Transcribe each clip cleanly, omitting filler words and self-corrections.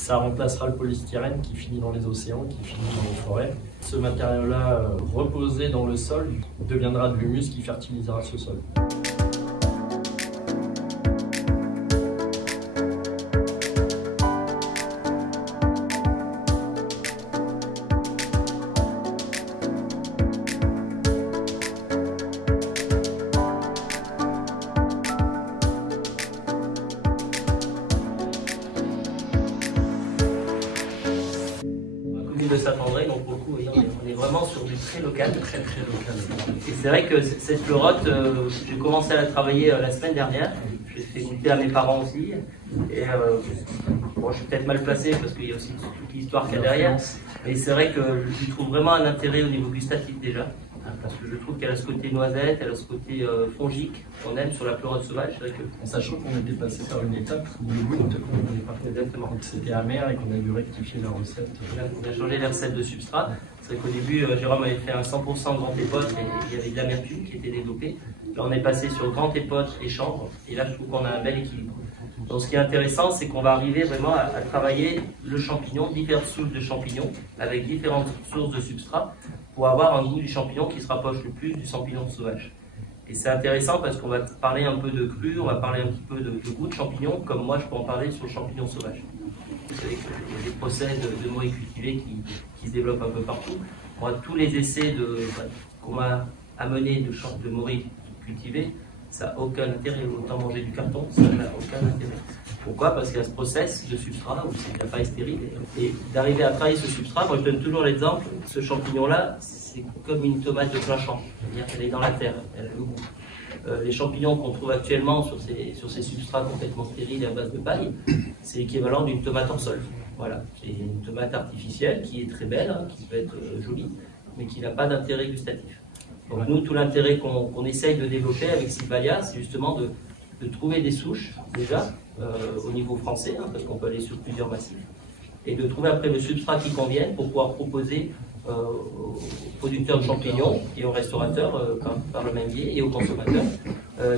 Ça remplacera le polystyrène qui finit dans les océans, qui finit dans les forêts. Ce matériau-là, reposé dans le sol, deviendra de l'humus qui fertilisera ce sol. De Saint-André, donc beaucoup, on est vraiment sur du très local. Très local. Et c'est vrai que cette pleurote, j'ai commencé à la travailler la semaine dernière. Je l'ai fait goûter à mes parents aussi. Et bon, je suis peut-être mal placé parce qu'il y a aussi toute l'histoire qu'il y a derrière. Mais c'est vrai que je trouve vraiment un intérêt au niveau gustatif déjà. Parce que je trouve qu'elle a ce côté noisette, elle a ce côté fongique qu'on aime sur la pleurote sauvage. C'est vrai que... En sachant qu'on était passé par une étape où le goût n'était pas exactement. C'était amer et qu'on a dû rectifier la recette. On a changé les recettes de substrat. C'est vrai qu'au début, Jérôme avait fait un 100% grand époque et il y avait de l'amertume qui était développée. Là, on est passé sur grand époque et chanvre. Et là, je trouve qu'on a un bel équilibre. Donc, ce qui est intéressant, c'est qu'on va arriver vraiment à travailler le champignon, diverses souches de champignons, avec différentes sources de substrat, pour avoir un goût du champignon qui se rapproche le plus du champignon sauvage. Et c'est intéressant parce qu'on va parler un peu de cru, on va parler un petit peu de goût de champignon, comme moi je peux en parler sur le champignon sauvage. Vous savez qu'il y a des procès de morilles cultivées qui se développent un peu partout. Moi, tous les essais qu'on m'a amenés de morilles cultivées, ça n'a aucun intérêt. Autant manger du carton, ça n'a aucun intérêt. Pourquoi? Parce qu'il y a ce process de substrat où c'est la paille stérile. Et d'arriver à travailler ce substrat, moi je donne toujours l'exemple, ce champignon-là, c'est comme une tomate de plein champ. C'est-à-dire qu'elle est dans la terre, elle a le goût. Les champignons qu'on trouve actuellement sur ces substrats complètement stériles et à base de paille, c'est l'équivalent d'une tomate en sol. Voilà, c'est une tomate artificielle qui est très belle, hein, qui peut être jolie, mais qui n'a pas d'intérêt gustatif. Donc nous, tout l'intérêt qu'on essaye de développer avec Sylvalia, c'est justement de trouver des souches, déjà, au niveau français, hein, parce qu'on peut aller sur plusieurs massifs, et de trouver après le substrat qui convienne pour pouvoir proposer aux producteurs de champignons et aux restaurateurs par le même biais et aux consommateurs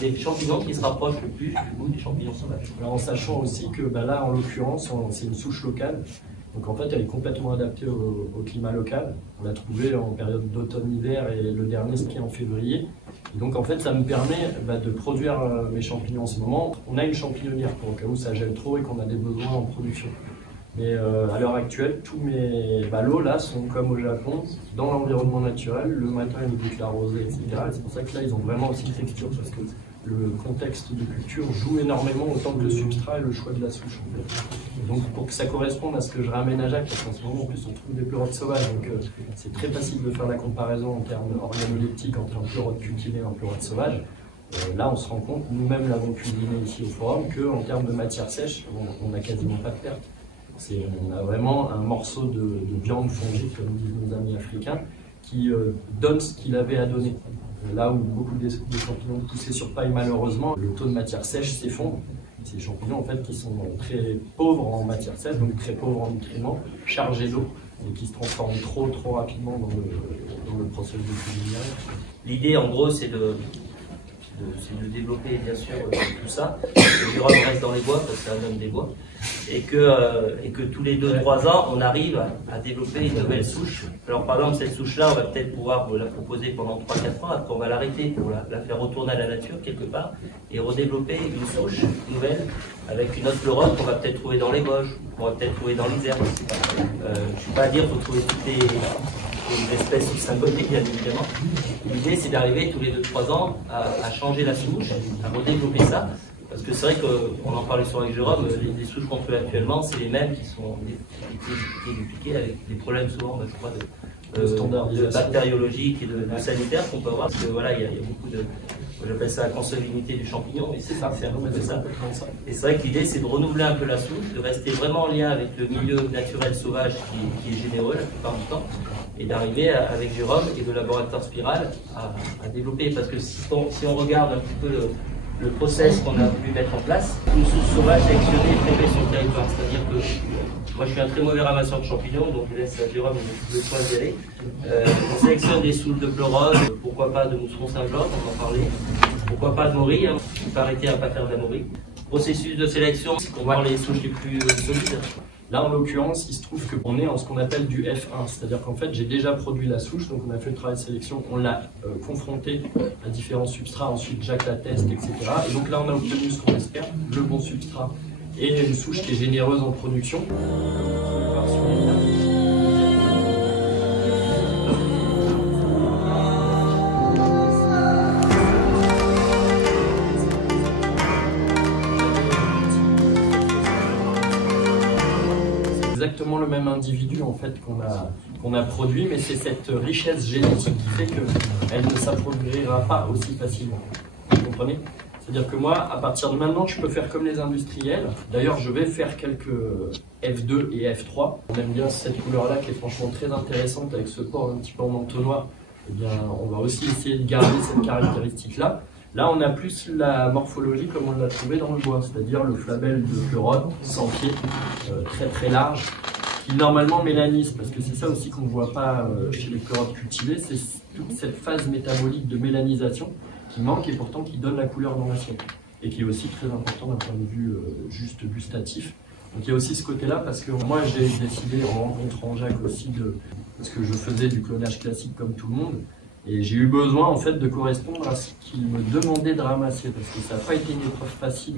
des champignons qui se rapprochent le plus du goût des champignons sauvages. Alors en sachant aussi que là, en l'occurrence, c'est une souche locale. Donc en fait, elle est complètement adaptée au climat local. On l'a trouvée en période d'automne-hiver et le dernier ski en février. Et donc en fait, ça me permet de produire mes champignons en ce moment. On a une champignonnière pour le cas où ça gèle trop et qu'on a des besoins en production. Mais à l'heure actuelle, tous mes lots là sont comme au Japon, dans l'environnement naturel. Le matin, ils goûtent la rosée, etc. Et c'est pour ça que là, ils ont vraiment aussi une texture parce que le contexte de culture joue énormément autant que le substrat et le choix de la souche. En fait. Donc pour que ça corresponde à ce que je ramène à Jacques, parce qu'en ce moment en plus on trouve des pleurotes sauvages, donc c'est très facile de faire la comparaison en termes organoleptiques entre un pleurote cultivé et un pleurote sauvage. Là on se rend compte, nous-mêmes l'avons cuisiné ici au forum, qu'en termes de matière sèche, on n'a quasiment pas de perte. On a vraiment un morceau de viande fongique, comme disent nos amis africains, qui donne ce qu'il avait à donner. Là où beaucoup de champignons poussés sur paille, malheureusement, le taux de matière sèche s'effondre. C'est des champignons en fait, qui sont très pauvres en matière sèche, donc très pauvres en nutriments, chargés d'eau, et qui se transforment trop rapidement dans le processus de cuisine. L'idée en gros c'est de développer bien sûr tout ça, que Jérôme reste dans les bois parce que c'est un homme des bois, et que tous les 2-3 ans on arrive à développer une nouvelle souche. Alors par exemple cette souche là on va peut-être pouvoir la proposer pendant 3-4 ans, après on va l'arrêter pour la faire retourner à la nature quelque part et redévelopper une souche nouvelle avec une autre pleurote qu'on va peut-être trouver dans les Vosges, qu'on va peut-être trouver dans l'Isère. Je ne suis pas à dire qu'il faut trouver toutes les espèces symboliques bien évidemment. L'idée c'est d'arriver tous les 2-3 ans à changer la souche, à redévelopper ça. Parce que c'est vrai qu'on en parlait souvent avec Jérôme, les souches qu'on fait actuellement, c'est les mêmes qui sont dupliquées avec des problèmes souvent, je crois, de bactériologiques et de sanitaires qu'on peut avoir. Parce que voilà, il y a beaucoup de, j'appelle ça la consanguinité du champignon, et c'est ça, c'est un peu de ça. Et c'est vrai que l'idée c'est de renouveler un peu la souche, de rester vraiment en lien avec le milieu naturel sauvage qui est généreux la plupart du temps, et d'arriver avec Jérôme et le laboratoire Spiral à développer. Parce que si on regarde un petit peu le process qu'on a voulu mettre en place, une souche sauvage sélectionnée et prélevée sur le territoire. C'est-à-dire que moi je suis un très mauvais ramasseur de champignons, donc je laisse à Jérôme le soin d'y aller. On sélectionne des souches de pleurote, pourquoi pas de mousseron Saint-Georges, on en parlait, pourquoi pas de morilles, hein, il faut arrêter à ne pas faire de la morille. Processus de sélection, c'est pour voir les souches les plus solides. Là, en l'occurrence, il se trouve qu'on est en ce qu'on appelle du F1, c'est-à-dire qu'en fait, j'ai déjà produit la souche, donc on a fait le travail de sélection, on l'a confronté à différents substrats, ensuite Jacques la teste, etc. Et donc là, on a obtenu ce qu'on espère, le bon substrat et une souche qui est généreuse en production. Exactement le même individu en fait qu'on a produit, mais c'est cette richesse génétique qui fait qu'elle ne s'appauvrira pas aussi facilement. Vous comprenez? C'est-à-dire que moi, à partir de maintenant, je peux faire comme les industriels. D'ailleurs, je vais faire quelques F2 et F3. On aime bien cette couleur-là qui est franchement très intéressante avec ce port un petit peu en entonnoir. Eh bien, on va aussi essayer de garder cette caractéristique-là. Là, on a plus la morphologie comme on l'a trouvé dans le bois, c'est-à-dire le flabelle de pleurote, sans pied, très très large, qui normalement mélanise, parce que c'est ça aussi qu'on ne voit pas chez les pleurotes cultivées, c'est toute cette phase métabolique de mélanisation qui manque et pourtant qui donne la couleur dans l'assiette, et qui est aussi très important d'un point de vue juste gustatif. Donc il y a aussi ce côté-là, parce que moi j'ai décidé, en rencontrant Jacques aussi, parce que je faisais du clonage classique comme tout le monde, et j'ai eu besoin en fait de correspondre à ce qu'il me demandait de ramasser, parce que ça n'a pas été une épreuve facile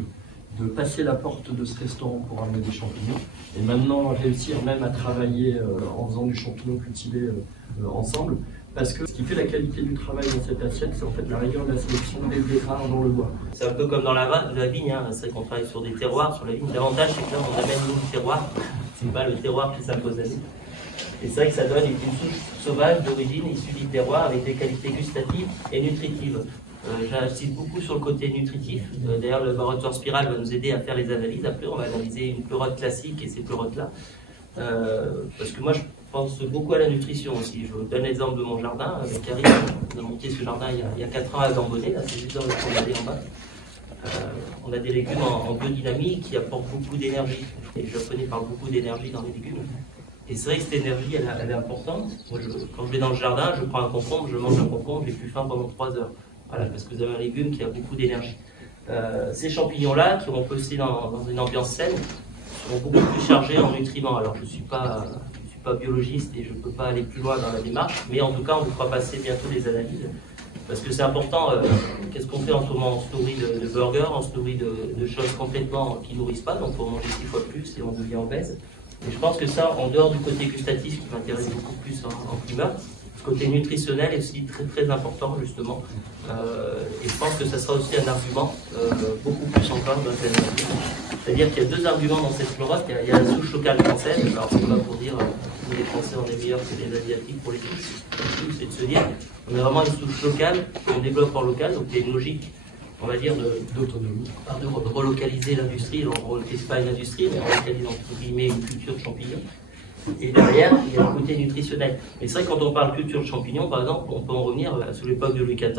de passer la porte de ce restaurant pour ramener des champignons, et maintenant réussir même à travailler en faisant du champignon cultivé ensemble, parce que ce qui fait la qualité du travail dans cette assiette, c'est en fait la rigueur de la sélection dès le départ dans le bois. C'est un peu comme dans la vigne, hein. C'est vrai qu'on travaille sur des terroirs, sur la vigne. L'avantage c'est que là on amène nous le terroir, c'est pas le terroir qui s'impose à nous. Et c'est vrai que ça donne une souche sauvage d'origine issue du terroir avec des qualités gustatives et nutritives. J'insiste beaucoup sur le côté nutritif. D'ailleurs, le laboratoire Spiral va nous aider à faire les analyses. Après, on va analyser une pleurote classique et ces pleurotes-là. Parce que moi, je pense beaucoup à la nutrition aussi. Je vous donne l'exemple de mon jardin. Avec Karine, on a monté ce jardin il y a 4 ans à Gambonnet. Là, c'est juste dans le promenade en bas. On a des légumes en biodynamie qui apportent beaucoup d'énergie. Les Japonais parlent beaucoup d'énergie dans les légumes. Et c'est vrai que cette énergie, elle est importante. Moi, quand je vais dans le jardin, je prends un concombre, je mange un concombre, j'ai plus faim pendant 3 heures. Voilà, parce que vous avez un légume qui a beaucoup d'énergie. Ces champignons-là, qui vont pousser dans une ambiance saine, sont beaucoup plus chargés en nutriments. Alors, je ne suis pas biologiste et je ne peux pas aller plus loin dans la démarche, mais en tout cas, on vous fera passer bientôt les analyses. Parce que c'est important, qu'est-ce qu'on fait en ce moment? On se nourrit de burgers, on se nourrit de choses complètement qui ne nourrissent pas, donc on mange 6 fois plus et on devient obèse. Et je pense que ça, en dehors du côté gustatif qui m'intéresse beaucoup plus en primeur, ce côté nutritionnel est aussi très très important justement. Et je pense que ça sera aussi un argument beaucoup plus encore dans cette analyse. C'est-à-dire qu'il y a 2 arguments dans cette pleurote. Il y a la souche locale française. Alors c'est pas pour dire que les Français on est meilleurs que les Asiatiques pour les tous. C'est de se dire on a vraiment une souche locale qu'on développe en local. Donc il y a une logique, on va dire, d'autonomie, de relocaliser l'industrie. On ne relocalise pas une industrie, mais on relocalise entre guillemets une culture de champignons. Et derrière, il y a le côté nutritionnel. Mais c'est vrai que quand on parle culture de champignons, par exemple, on peut en revenir sous l'époque de Louis XIV,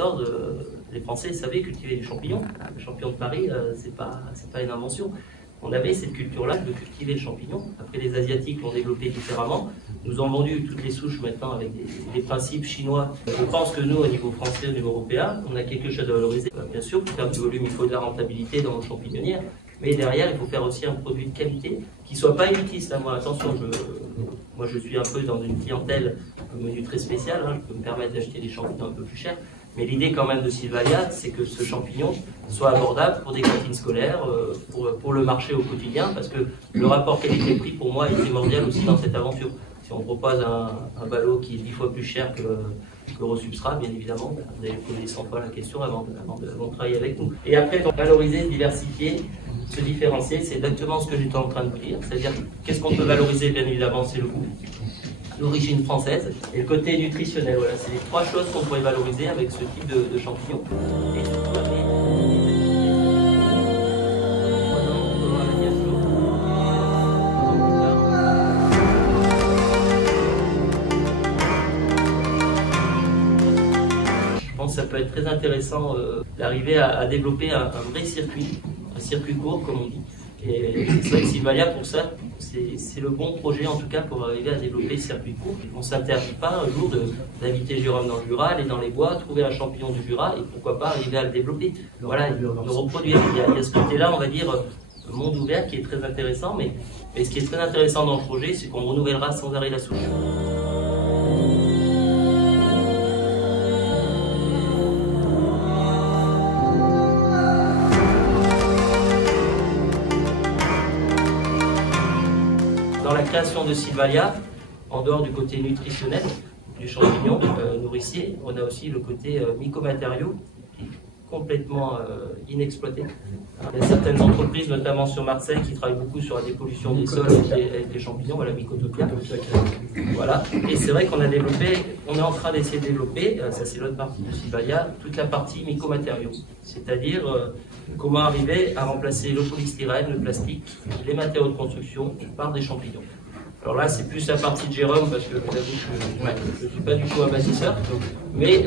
les Français savaient cultiver des champignons. Le champignon de Paris, c'est pas une invention. On avait cette culture-là de cultiver le champignon. Après, les Asiatiques l'ont développé différemment. Nous ont vendu toutes les souches maintenant avec des principes chinois. Je pense que nous, au niveau français, au niveau européen, on a quelque chose à valoriser. Bien sûr, pour faire du volume, il faut de la rentabilité dans nos champignonnières. Mais derrière, il faut faire aussi un produit de qualité qui ne soit pas élitiste. Moi, attention, moi je suis un peu dans une clientèle, un menu très spécial. Je peux me permettre d'acheter des champignons un peu plus chers. Mais l'idée quand même de Sylvalia, c'est que ce champignon soit abordable pour des cantines scolaires, pour le marché au quotidien, parce que le rapport qualité-prix pour moi est primordial aussi dans cette aventure. Si on propose un ballot qui est 10 fois plus cher que l'eurosubstrat, bien évidemment, vous allez poser 100 fois la question avant de travailler avec nous. Et après, donc, valoriser, diversifier, se différencier, c'est exactement ce que j'étais en train de vous dire. C'est-à-dire, qu'est-ce qu'on peut valoriser, bien évidemment, c'est le goût, l'origine française et le côté nutritionnel. Voilà, c'est les 3 choses qu'on pourrait valoriser avec ce type de champignons. Et surtout, je pense que ça peut être très intéressant d'arriver à développer un vrai circuit court, comme on dit. Et c'est vrai que Sylvalia, pour ça, c'est le bon projet en tout cas pour arriver à développer ce circuit court. On ne s'interdit pas un jour d'inviter Jérôme dans le Jura, aller dans les bois, trouver un champignon du Jura et pourquoi pas arriver à le développer. Voilà, le reproduire. Il y a ce côté-là, on va dire, monde ouvert qui est très intéressant, mais Et ce qui est très intéressant dans le projet, c'est qu'on renouvellera sans arrêt la souche. Dans la création de Sylvalia, en dehors du côté nutritionnel du champignon nourricier, on a aussi le côté mycomatériaux qui est complètement inexploité. Il y a certaines entreprises, notamment sur Marseille, qui travaillent beaucoup sur la dépollution des sols avec des champignons, voilà, Mycotopia. Voilà. Et c'est vrai qu'on a développé, on est en train d'essayer de développer, ça c'est l'autre partie de Sylvalia, toute la partie mycomatériaux. C'est-à-dire comment arriver à remplacer le polystyrène, le plastique, les matériaux de construction par des champignons. Alors là, c'est plus la partie de Jérôme, parce que je ne suis pas du tout un bâtisseur. Mais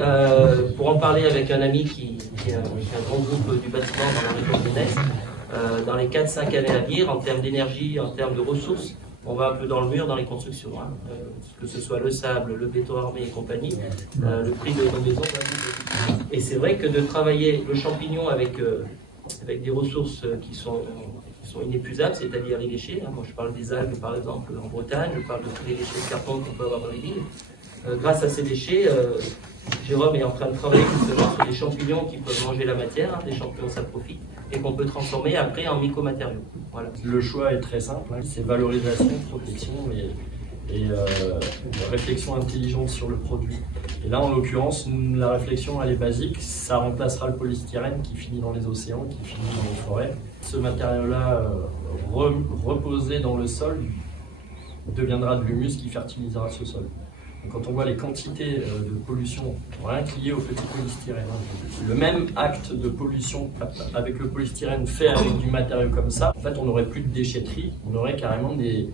pour en parler avec un ami qui est un grand groupe du bâtiment dans la région de Metz, dans les 4-5 années à venir, en termes d'énergie, en termes de ressources, on va un peu dans le mur dans les constructions. Que ce soit le sable, le béton armé et compagnie, le prix de nos maisons va doubler. Et c'est vrai que de travailler le champignon avec des ressources qui sont inépuisables, c'est-à-dire les déchets. Moi, je parle des algues, par exemple, en Bretagne, je parle de tous les déchets de carton qu'on peut avoir dans les villes. Grâce à ces déchets, Jérôme est en train de travailler justement sur des champignons qui peuvent manger la matière, des champignons saprophytes, et qu'on peut transformer après en mycomatériaux. Voilà. Le choix est très simple, c'est valorisation, protection et réflexion intelligente sur le produit. Et là, en l'occurrence, la réflexion, elle est basique. Ça remplacera le polystyrène qui finit dans les océans, qui finit dans les forêts. Ce matériau-là, reposé dans le sol, deviendra de l'humus qui fertilisera ce sol. Donc, quand on voit les quantités de pollution, rien que liées au petit polystyrène, le même acte de pollution avec le polystyrène fait avec du matériau comme ça, en fait, on n'aurait plus de déchetterie, on aurait carrément des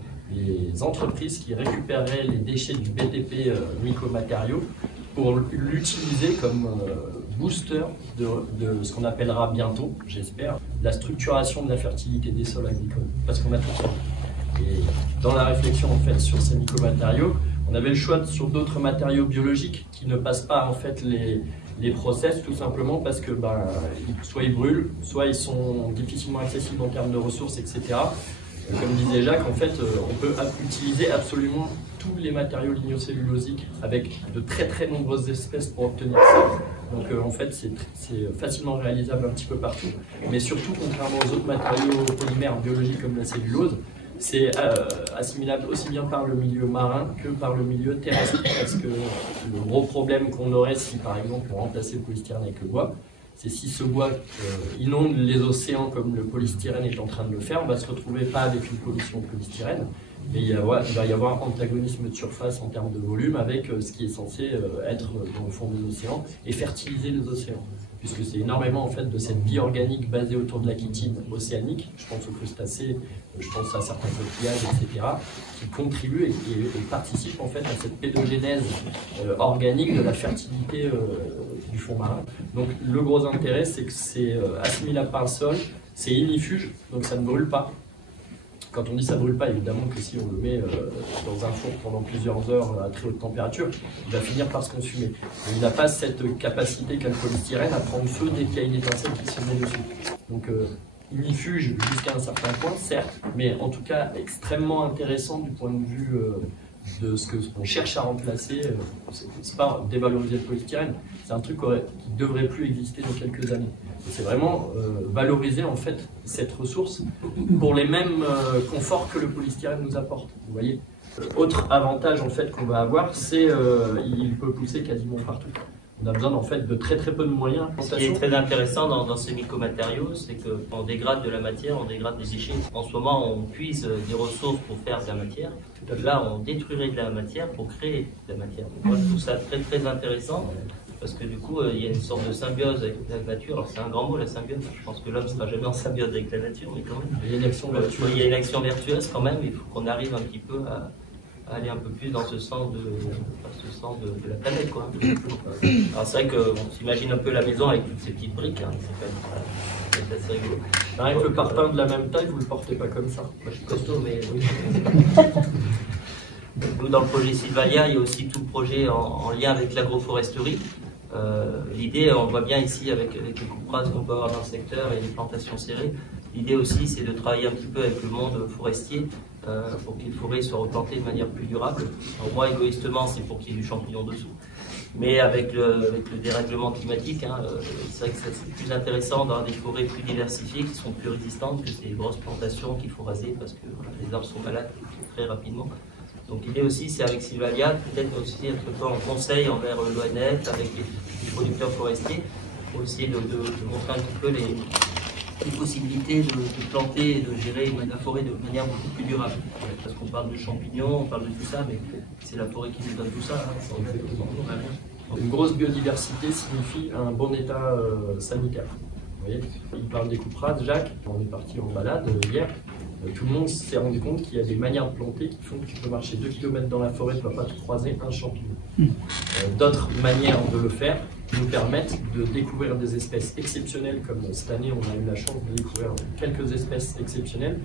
entreprises qui récupéreraient les déchets du BTP mycomatériaux pour l'utiliser comme booster de ce qu'on appellera bientôt, j'espère, la structuration de la fertilité des sols agricoles. Parce qu'on a tout ça. Et dans la réflexion en fait sur ces mycomatériaux, on avait le choix sur d'autres matériaux biologiques qui ne passent pas en fait les process, tout simplement parce que soit ils brûlent, soit ils sont difficilement accessibles en termes de ressources, etc. Comme disait Jacques, en fait, on peut utiliser absolument tous les matériaux lignocellulosiques avec de très très nombreuses espèces pour obtenir ça. Donc en fait, c'est facilement réalisable un petit peu partout. Mais surtout, contrairement aux autres matériaux polymères biologiques comme la cellulose, c'est assimilable aussi bien par le milieu marin que par le milieu terrestre. Parce que le gros problème qu'on aurait si par exemple on remplaçait le polystyrène avec le bois, c'est si ce bois inonde les océans comme le polystyrène est en train de le faire, on va se retrouver pas avec une pollution de polystyrène, mais il va y avoir un antagonisme de surface en termes de volume avec ce qui est censé être dans le fond des océans et fertiliser les océans. Puisque c'est énormément en fait de cette vie organique basée autour de la chitine océanique, je pense aux crustacés, je pense à certains coquillages, etc., qui contribuent et participent en fait à cette pédogénèse organique de la fertilité du fond marin. Donc le gros intérêt, c'est que c'est assimilable par le sol, c'est ignifuge, donc ça ne brûle pas. Quand on dit ça ne brûle pas, évidemment que si on le met dans un four pendant plusieurs heures à très haute température, il va finir par se consumer. Mais il n'a pas cette capacité qu'a le polystyrène à prendre feu dès qu'il y a une étincelle qui se met dessus. Donc ignifuge jusqu'à un certain point, certes, mais en tout cas extrêmement intéressant du point de vue de ce qu'on cherche à remplacer. C'est pas dévaloriser le polystyrène, c'est un truc qui ne devrait plus exister dans quelques années. C'est vraiment valoriser en fait cette ressource pour les mêmes conforts que le polystyrène nous apporte. Vous voyez. Autre avantage en fait qu'on va avoir, c'est il peut pousser quasiment partout. On a besoin en fait de très très peu de moyens. Ce qui est très intéressant dans ces mycomatériaux, c'est qu'on dégrade de la matière, on dégrade des déchets. En ce moment, on puise des ressources pour faire de la matière. Là, on détruirait de la matière pour créer de la matière. Donc, moi, je trouve ça très très intéressant. Parce que du coup, il y a une sorte de symbiose avec la nature. Alors c'est un grand mot, la symbiose. Je pense que l'homme ne sera jamais en symbiose avec la nature, mais quand même. Il y a une action vertueuse. Il y a une action vertueuse quand même. Il faut qu'on arrive un petit peu à aller un peu plus dans ce sens de la planète, quoi. Alors c'est vrai qu'on s'imagine un peu la maison avec toutes ces petites briques. Hein. C'est assez rigolo. Pareil que le parpaing de la même taille, vous ne le portez pas comme ça. Moi je suis costaud, mais oui. Nous, dans le projet Sylvalia, il y a aussi tout le projet en lien avec l'agroforesterie. L'idée, on le voit bien ici avec les coupe-rases qu'on peut avoir dans le secteur et les plantations serrées. L'idée aussi, c'est de travailler un petit peu avec le monde forestier pour que les forêts soient replantées de manière plus durable. Alors moi, égoïstement, c'est pour qu'il y ait du champignon dessous. Mais avec le dérèglement climatique, c'est vrai que c'est plus intéressant d'avoir des forêts plus diversifiées qui sont plus résistantes que ces grosses plantations qu'il faut raser parce que voilà, les arbres sont malades très rapidement. Donc l'idée aussi, c'est avec Sylvalia, peut-être aussi être un peu en conseil envers l'ONF, avec les producteurs forestiers, pour essayer de montrer un petit peu les possibilités de planter et de gérer la forêt de manière beaucoup plus durable. Parce qu'on parle de champignons, on parle de tout ça, mais c'est la forêt qui nous donne tout ça. Une grosse biodiversité signifie un bon état sanitaire. Vous voyez, il parle des coupes rases, Jacques, on est parti en balade hier. Tout le monde s'est rendu compte qu'il y a des manières de planter qui font que tu peux marcher 2 km dans la forêt, tu ne vas pas te croiser un champignon. D'autres manières de le faire nous permettent de découvrir des espèces exceptionnelles, comme cette année on a eu la chance de découvrir quelques espèces exceptionnelles,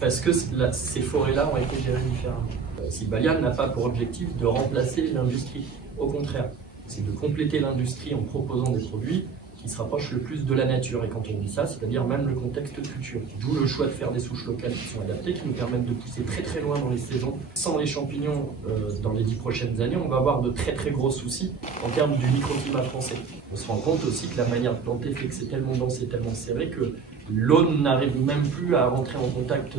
parce que ces forêts-là ont été gérées différemment. Sylvalia n'a pas pour objectif de remplacer l'industrie, au contraire, c'est de compléter l'industrie en proposant des produits qui se rapprochent le plus de la nature. Et quand on dit ça, c'est-à-dire même le contexte culture. D'où le choix de faire des souches locales qui sont adaptées, qui nous permettent de pousser très très loin dans les saisons. Sans les champignons, dans les 10 prochaines années, on va avoir de très très gros soucis en termes du microclimat français. On se rend compte aussi que la manière de planter fait que c'est tellement dense et tellement serré que l'eau n'arrive même plus à rentrer en contact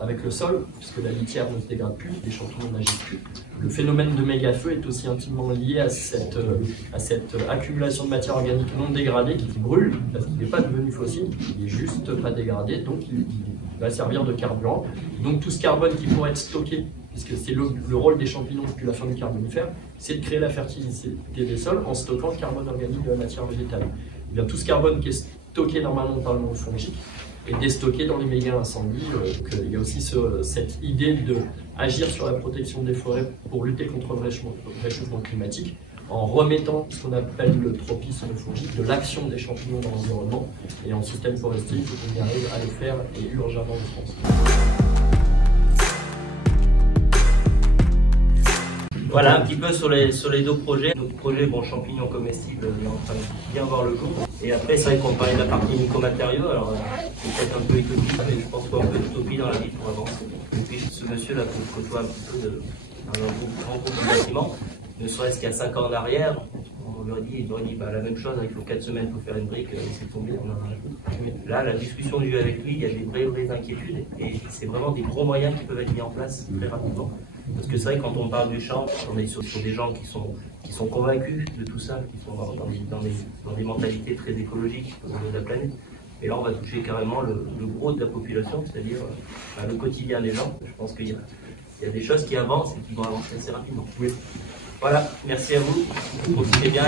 avec le sol, puisque la litière ne se dégrade plus, les champignons n'agissent plus. Le phénomène de méga-feu est aussi intimement lié à cette accumulation de matière organique non dégradée qui brûle, parce qu'il n'est pas devenu fossile, il n'est juste pas dégradé, donc il va servir de carburant. Donc tout ce carbone qui pourrait être stocké, puisque c'est le rôle des champignons depuis la fin du Carbonifère, c'est de créer la fertilité des sols en stockant le carbone organique de la matière végétale. Et bien, tout ce carbone qui est stocké normalement par le monde fongique et déstocké dans les méga incendies. Il y a aussi cette idée d'agir sur la protection des forêts pour lutter contre le réchauffement climatique en remettant ce qu'on appelle le tropisme fongique, de l'action des champignons dans l'environnement. Et en système forestier, il faut qu'on y arrive à le faire et urgemment en France. Voilà un petit peu sur les deux projets. Notre projet, bon, champignons comestibles, est en train de bien voir le jour. Et après, c'est vrai qu'on parlait de la partie mycomatériaux, alors c'est peut-être un peu utopique, mais je pense qu'on peut utopie dans la vie pour avancer. Et puis ce monsieur-là qu'on côtoie un petit peu dans un grand groupe de bâtiments, ne serait-ce qu'il y a 5 ans en arrière, on lui aurait dit, la même chose, il faut 4 semaines pour faire une brique, laissez tomber, on en rajoute. Là, la discussion que j'ai eue avec lui, il y a des vraies inquiétudes, et c'est vraiment des gros moyens qui peuvent être mis en place très rapidement. Parce que c'est vrai que quand on parle du champ, on est sur des gens qui sont convaincus de tout ça, qui sont dans des mentalités très écologiques de la planète. Et là, on va toucher carrément le gros de la population, c'est-à-dire le quotidien des gens. Je pense qu'il y a des choses qui avancent et qui vont avancer assez rapidement. Oui. Voilà, merci à vous. Profitez bien.